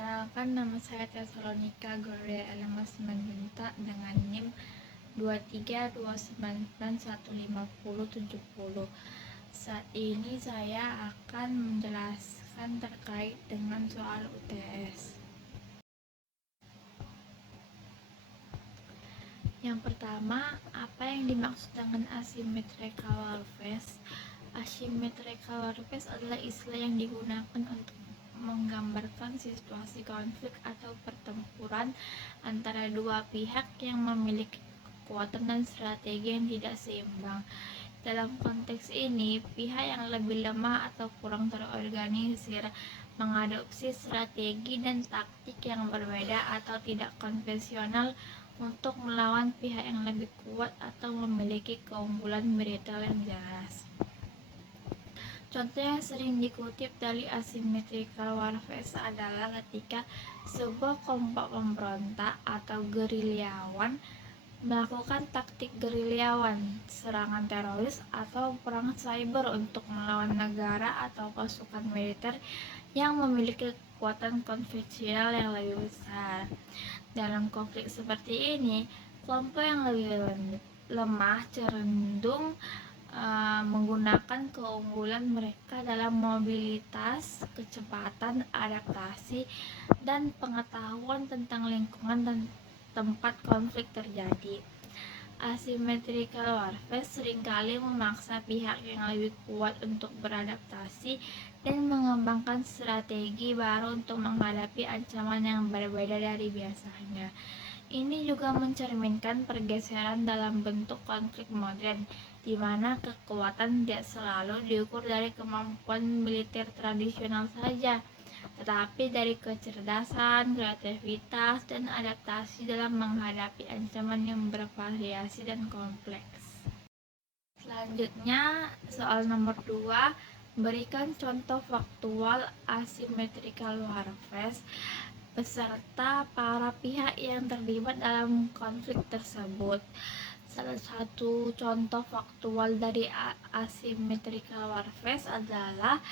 Perkenalkan, nama saya Tesalonika Gloria Elma Simanjuntak dengan NIM 2329915070. Saat ini saya akan menjelaskan terkait dengan soal UTS. Yang pertama, apa yang dimaksud dengan asymmetrical warfare? Asymmetrical warfare adalah istilah yang digunakan untuk menggambarkan situasi konflik atau pertempuran antara dua pihak yang memiliki kekuatan dan strategi yang tidak seimbang. Dalam konteks ini, pihak yang lebih lemah atau kurang terorganisir mengadopsi strategi dan taktik yang berbeda atau tidak konvensional untuk melawan pihak yang lebih kuat atau memiliki keunggulan militer yang jelas. Contoh yang sering dikutip dari asymmetrical warfare adalah ketika sebuah kelompok pemberontak atau gerilyawan melakukan taktik gerilyawan, serangan teroris, atau perang cyber untuk melawan negara atau pasukan militer yang memiliki kekuatan konvensional yang lebih besar. Dalam konflik seperti ini, kelompok yang lebih lemah cenderung menggunakan keunggulan mereka dalam mobilitas, kecepatan, adaptasi, dan pengetahuan tentang lingkungan dan tempat konflik terjadi. Asymmetrical warfare seringkali memaksa pihak yang lebih kuat untuk beradaptasi dan mengembangkan strategi baru untuk menghadapi ancaman yang berbeda dari biasanya. Ini juga mencerminkan pergeseran dalam bentuk konflik modern, di mana kekuatan tidak selalu diukur dari kemampuan militer tradisional saja, tetapi dari kecerdasan, kreativitas, dan adaptasi dalam menghadapi ancaman yang bervariasi dan kompleks. Selanjutnya, soal nomor 2, berikan contoh faktual asymmetrical warfare beserta para pihak yang terlibat dalam konflik tersebut. Salah satu contoh faktual dari asymmetrical warfare adalah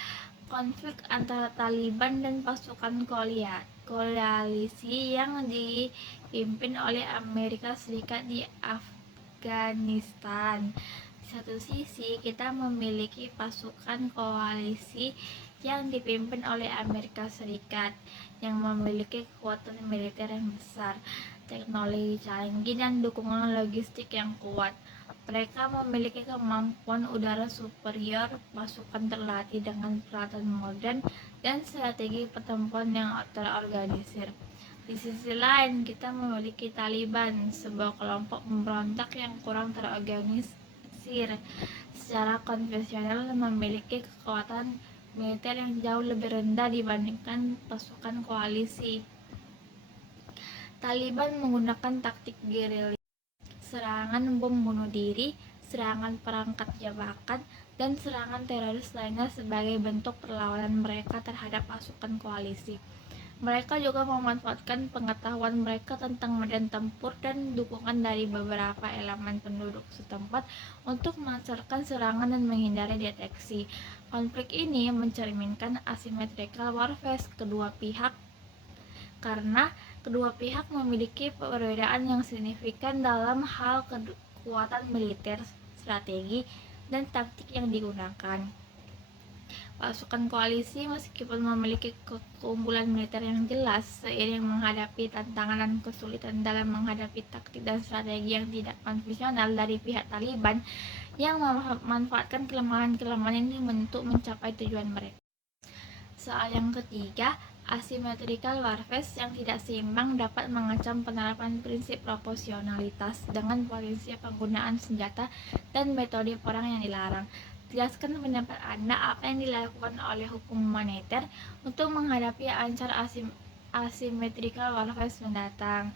konflik antara Taliban dan pasukan koalisi yang dipimpin oleh Amerika Serikat di Afghanistan. Di satu sisi, kita memiliki pasukan koalisi yang dipimpin oleh Amerika Serikat yang memiliki kekuatan militer yang besar, teknologi canggih, dan dukungan logistik yang kuat. Mereka memiliki kemampuan udara superior, pasukan terlatih dengan peralatan modern, dan strategi pertempuran yang terorganisir. Di sisi lain, kita memiliki Taliban, sebuah kelompok pemberontak yang kurang terorganisir secara konvensional dan memiliki kekuatan militer yang jauh lebih rendah dibandingkan pasukan koalisi. Taliban menggunakan taktik gerilya, serangan bom bunuh diri, serangan perangkat jebakan, dan serangan teroris lainnya sebagai bentuk perlawanan mereka terhadap pasukan koalisi. Mereka juga memanfaatkan pengetahuan mereka tentang medan tempur dan dukungan dari beberapa elemen penduduk setempat untuk melancarkan serangan dan menghindari deteksi. Konflik ini mencerminkan asymmetrical warfare kedua pihak karena kedua pihak memiliki perbedaan yang signifikan dalam hal kekuatan militer, strategi, dan taktik yang digunakan. Pasukan koalisi meskipun memiliki keunggulan militer yang jelas, seiring menghadapi tantangan dan kesulitan dalam menghadapi taktik dan strategi yang tidak konvensional dari pihak Taliban yang memanfaatkan kelemahan-kelemahan ini untuk mencapai tujuan mereka. Soal yang ketiga, asymmetrical warfare yang tidak seimbang dapat mengancam penerapan prinsip proporsionalitas dengan potensi penggunaan senjata dan metode perang yang dilarang. Jelaskan pendapat Anda apa yang dilakukan oleh hukum moneter untuk menghadapi ancaman asymmetrical warfare mendatang.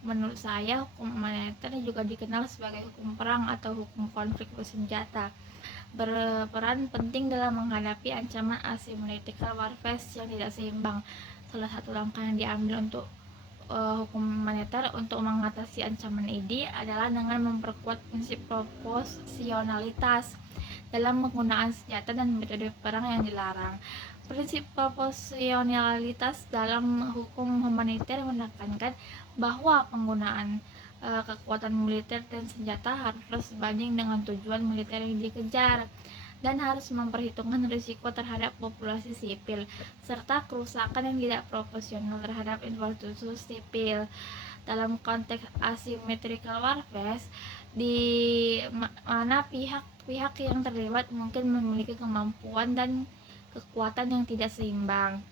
Menurut saya, hukum moneter juga dikenal sebagai hukum perang atau hukum konflik bersenjata, berperan penting dalam menghadapi ancaman asymmetrical warfare yang tidak seimbang. Salah satu langkah yang diambil untuk hukum moneter untuk mengatasi ancaman ini adalah dengan memperkuat prinsip proporsionalitas dalam penggunaan senjata dan metode perang yang dilarang. Prinsip proporsionalitas dalam hukum humaniter menekankan bahwa penggunaan kekuatan militer dan senjata harus sebanding dengan tujuan militer yang dikejar dan harus memperhitungkan risiko terhadap populasi sipil serta kerusakan yang tidak proporsional terhadap infrastruktur sipil. Dalam konteks asymmetrical warfare, di mana pihak-pihak yang terlibat mungkin memiliki kemampuan dan kekuatan yang tidak seimbang.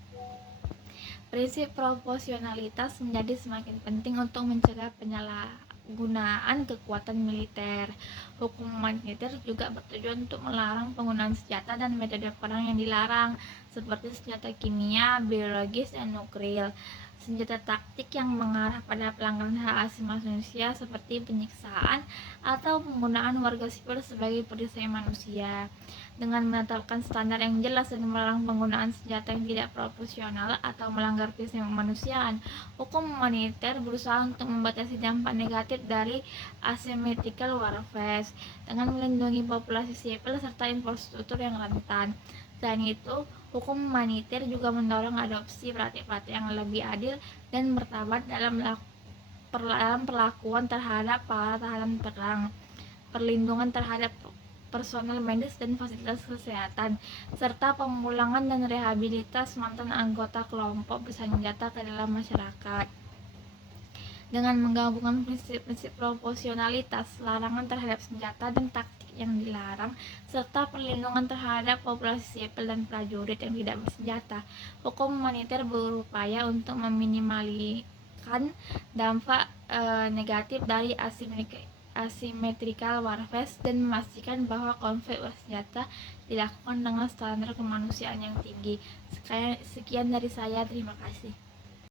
Prinsip proporsionalitas menjadi semakin penting untuk mencegah penyalahgunaan kekuatan militer. Hukum humaniter juga bertujuan untuk melarang penggunaan senjata dan metode perang yang dilarang, seperti senjata kimia, biologis, dan nuklir. Senjata taktik yang mengarah pada pelanggaran hak asasi manusia seperti penyiksaan atau penggunaan warga sipil sebagai perisai manusia. Dengan menetapkan standar yang jelas dan melarang penggunaan senjata yang tidak proporsional atau melanggar prinsip kemanusiaan, hukum humaniter berusaha untuk membatasi dampak negatif dari asymmetrical warfare dengan melindungi populasi sipil serta infrastruktur yang rentan. Selain itu, hukum humaniter juga mendorong adopsi praktik-praktik yang lebih adil dan martabat dalam perlakuan terhadap para tahanan perang, perlindungan terhadap personel medis dan fasilitas kesehatan, serta pemulangan dan rehabilitas mantan anggota kelompok bersenjata ke dalam masyarakat. Dengan menggabungkan prinsip-prinsip proporsionalitas, larangan terhadap senjata dan taktik yang dilarang, serta perlindungan terhadap populasi sipil dan prajurit yang tidak bersenjata, hukum humaniter berupaya untuk meminimalkan dampak negatif dari asymmetrical warfare dan memastikan bahwa konflik bersenjata dilakukan dengan standar kemanusiaan yang tinggi. Sekian dari saya, terima kasih.